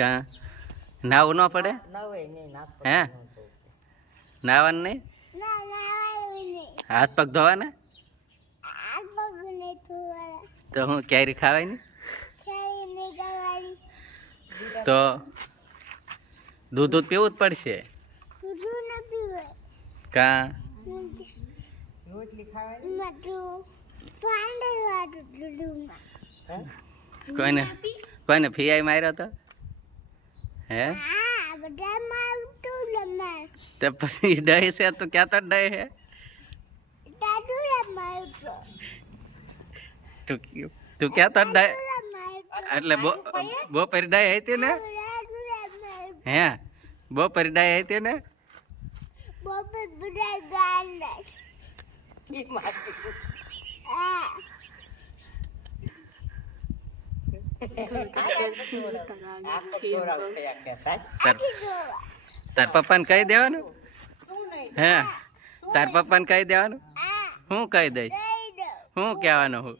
કા નાવું ન પડે હે નાવાનું નહીં હાથ પગ ધોવાના તો હું કેરી ખાવાય ને તો દૂધ પીવું જ પડશે કા કોઈને ફિયાઈ માર્યો તો હે તે પછી ડહી છે તો ક્યાં તો ડહી હે તું ક્યાં તો ડહી એટલે બપોર ડાય હતી ને હે બપોર ડાય હતી ને તાર પપ્પાને કહી દેવાનું હે તાર પપ્પાને કહી દેવાનું હું કહી દઈશ હું કહેવાનું હું